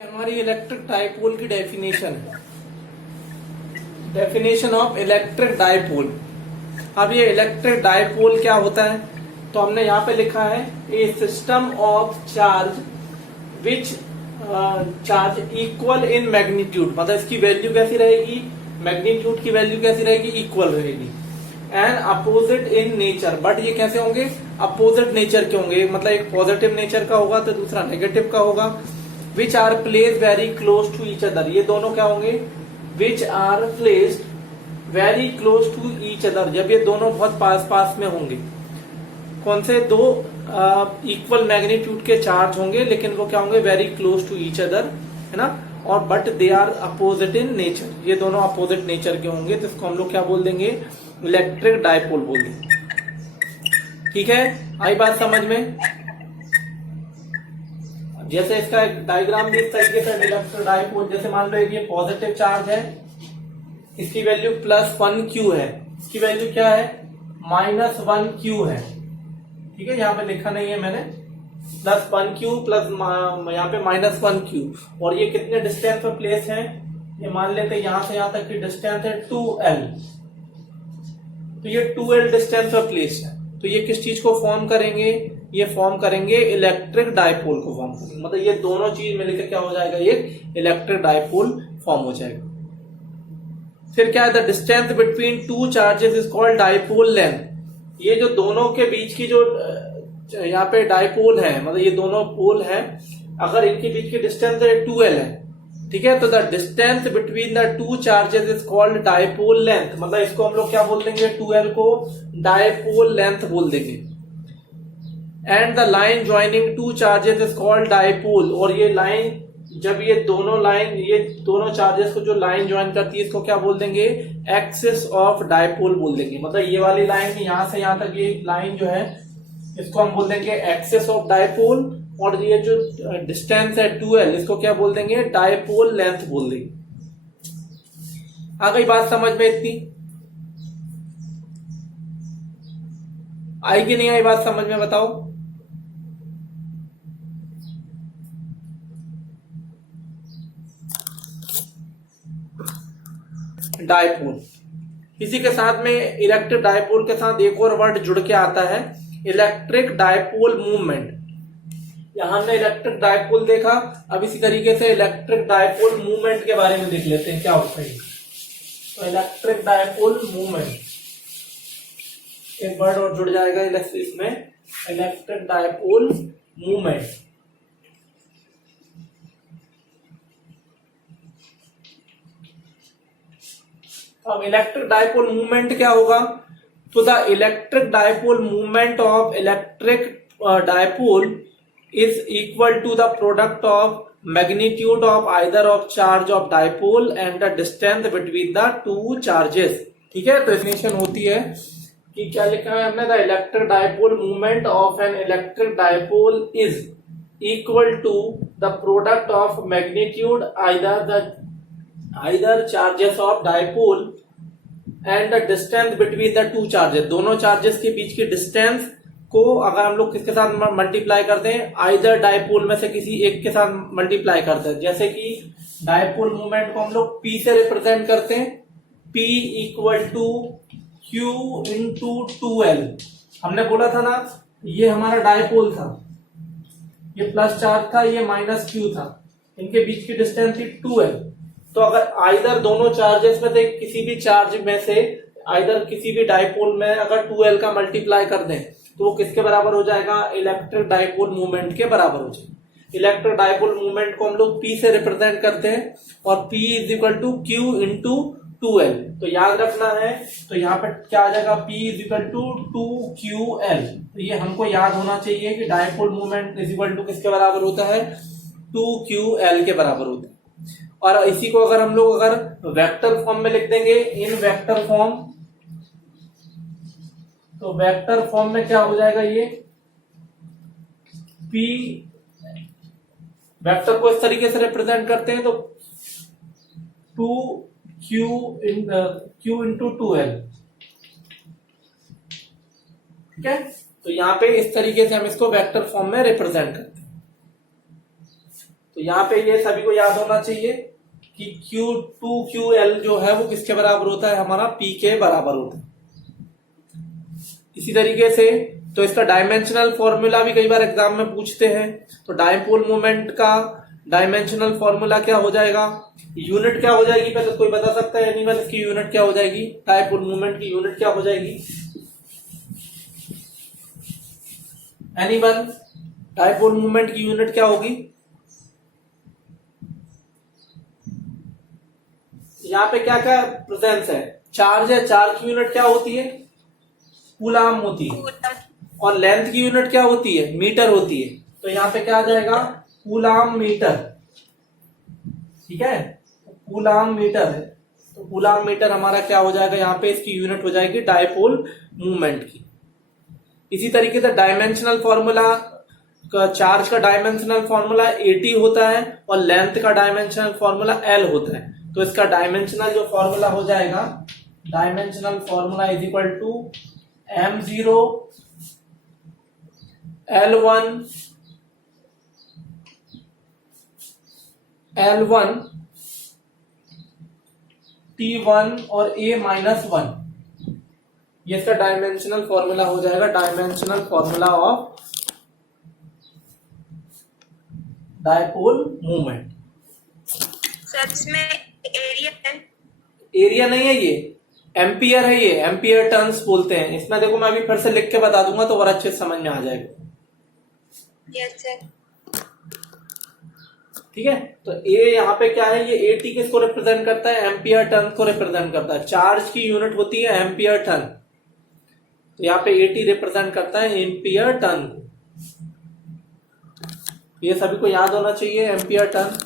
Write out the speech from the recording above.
हमारी electric dipole की definition है। Definition of electric dipole. अब ये इलेक्ट्रिक डाइपोल क्या होता है, तो हमने यहाँ पे लिखा है a system of charge which charge equal in magnitude, मतलब इसकी वैल्यू कैसी रहेगी, मैग्नीट्यूड की वैल्यू कैसी रहेगी, इक्वल रहेगी, and opposite in nature. But ये कैसे होंगे, अपोजिट नेचर के होंगे, मतलब एक पॉजिटिव नेचर का होगा तो दूसरा नेगेटिव का होगा। Which are place very close to each other, ये दोनों क्या होंगे, which are placed very close to each other, जब ये दोनों बहुत पास पास में होंगे। कौन से दो इक्वल मैग्नीट्यूड के चार्ज होंगे, लेकिन वो क्या होंगे, very close to each other, है ना। और but they are opposite in nature, ये दोनों अपोजिट नेचर के होंगे, तो इसको हम लोग क्या बोल देंगे, इलेक्ट्रिक डाइपोल बोल देंगे। ठीक है, आई बात समझ में। जैसे इसका एक डायग्राम भी इस तरीके से, इलेक्ट्रिक डाइपोल, जैसे मान लो ये पॉजिटिव चार्ज है, इसकी वैल्यू +1Q है, इसकी वैल्यू क्या है, -1Q है। ठीक है, यहाँ पे लिखा नहीं है मैंने, +1Q प्लस यहाँ पे -1Q, और ये कितने डिस्टेंस पे प्लेस है, ये मान लेते हैं यहां से यहां तक की डिस्टेंस है 2L, तो ये 2L डिस्टेंस पे प्लेस है। तो ये किस चीज को फॉर्म करेंगे, ये फॉर्म करेंगे इलेक्ट्रिक डाइपोल को फॉर्म करेंगे, मतलब ये दोनों चीज मिलकर क्या हो जाएगा, ये इलेक्ट्रिक डाइपोल फॉर्म हो जाएगा। फिर क्या है, the distance between two charges is called dipole length. ये जो दोनों के बीच की जो यहाँ पे डाइपोल है, मतलब ये दोनों पोल है, अगर इनके बीच की डिस्टेंस 2L है, ठीक है, तो the distance between the two charges is called dipole length, मतलब इसको हम लोग क्या बोल देंगे, 2L को डाइपोल लेंथ बोल देंगे। And the line joining two charges is called dipole, और ये लाइन, जब ये दोनों चार्जेस को जो लाइन ज्वाइन करती है, इसको क्या बोल देंगे, एक्सिस ऑफ डाइपोल बोल देंगे। मतलब ये वाली लाइन यहां से यहां तक ये लाइन जो है, इसको हम बोल देंगे एक्सिस ऑफ डाइपोल, और ये जो डिस्टेंस है 2L, इसको क्या बोल देंगे, डाइपोल लेंथ बोल देंगे। आ गई बात समझ में इतनी, आई कि नहीं आई बात समझ में, बताओ। डाइपोल, इसी के साथ में इलेक्ट्रिक डाइपोल के साथ एक और वर्ड जुड़ के आता है, इलेक्ट्रिक डाइपोल मूवमेंट। यहां हमने इलेक्ट्रिक डाइपोल देखा, अब इसी तरीके से इलेक्ट्रिक डाइपोल मूवमेंट के बारे में देख लेते हैं क्या होता है। तो इलेक्ट्रिक डाइपोल मूवमेंट, एक वर्ड और जुड़ जाएगा इसमें, इलेक्ट्रिक डाइपोल मूवमेंट। अब इलेक्ट्रिक डाइपोल मूवमेंट क्या होगा, तो the electric dipole movement of electric dipole is equal to the product of magnitude of either of charge of dipole and the distance between the two charges। ठीक है, तो definition होती है कि क्या लिखा है हमने, the electric dipole movement of an electric dipole is equal to the product of magnitude either charges of dipole and the distance between the two charges. दोनों चार्जेस के बीच की डिस्टेंस को अगर हम लोग किसके साथ मल्टीप्लाई करते हैं, आइदर डाइपोल में से किसी एक के साथ मल्टीप्लाई करते हैं। जैसे कि डाइपोल मूवमेंट को हम लोग P से रिप्रेजेंट करते हैं, P equal to Q into 2L। हमने बोला था ना, ये हमारा डाइपोल था, ये प्लस चार्ज था, ये -Q था, इनके बीच की डिस्टेंस थी 2L। तो अगर आइदर दोनों चार्जेस में से किसी भी चार्ज में से, आइदर किसी भी डाइपोल में अगर 2L का मल्टीप्लाई कर दें, तो वो किसके बराबर हो जाएगा, इलेक्ट्रिक डाइपोल मूवमेंट के बराबर हो जाएगा। इलेक्ट्रिक डाइपोल मूवमेंट को हम लोग P से रिप्रेजेंट करते हैं, और P is equal to Q into 2L। तो याद रखना है, तो यहाँ पे क्या आ जाएगा, P is equal to 2QL। तो ये हमको याद होना चाहिए कि dipole movement is equal to किसके बराबर होता है, 2QL के बराबर होता है। और इसी को अगर हम लोग वेक्टर फॉर्म में लिख देंगे, इन वेक्टर फॉर्म, तो वेक्टर फॉर्म में क्या हो जाएगा, ये P वेक्टर को इस तरीके से रिप्रेजेंट करते हैं, तो 2Q इंटू 2L। ठीक है, तो यहां पे इस तरीके से हम इसको वेक्टर फॉर्म में रिप्रेजेंट करते हैं। तो यहाँ पे ये सभी को याद होना चाहिए कि Q2QL जो है वो किसके बराबर होता है, हमारा P के बराबर होता है। इसी तरीके से तो इसका डायमेंशनल फॉर्मूला भी कई बार एग्जाम में पूछते हैं। तो डायपोल मोमेंट का डायमेंशनल फॉर्मूला क्या हो जाएगा, यूनिट क्या हो जाएगी, पहले कोई बता सकता है एनीवन, इसकी यूनिट क्या हो जाएगी, डायपोल मोमेंट की यूनिट क्या हो जाएगी, एनीवन, डायपोल मोमेंट की यूनिट क्या होगी। यहाँ पे क्या क्या प्रेजेंस है, चार्ज है, चार्ज की यूनिट क्या होती है, कूलाम होती है, और लेंथ की यूनिट क्या होती है, मीटर होती है। तो यहाँ पे क्या आ जाएगा, कूलाम मीटर, ठीक है, कूलाम मीटर है। तो कूलाम मीटर हमारा क्या हो जाएगा, यहाँ पे इसकी यूनिट हो जाएगी डायपोल मूवमेंट की। इसी तरीके से डायमेंशनल फॉर्मूला का, चार्ज का डायमेंशनल फॉर्मूला AT होता है और लेंथ का डायमेंशनल फॉर्मूला L होता है। तो इसका डायमेंशनल जो फॉर्मूला हो जाएगा, dimensional formula is equal to m0 L1 T1 और A-1, ये इसका डायमेंशनल फॉर्मूला हो जाएगा, dimensional formula of dipole movement. Sir इसमें एरिया है, एरिया नहीं है, ये एम्पियर है, ये एम्पियर टर्न्स बोलते हैं। इसमें देखो मैं अभी फिर से लिख के बता दूंगा तो और अच्छे से समझ में आ जाएगा। Yes sir. ठीक है, तो ए यहाँ पे क्या है, ये AT किसको रिप्रेजेंट करता है, एम्पियर टर्न को रिप्रेजेंट करता है। चार्ज की यूनिट होती है एम्पियर टर्न, तो यहाँ पे AT रिप्रेजेंट करता है एम्पियर टर्न को। ये सभी को याद होना चाहिए, एम्पियर टर्न।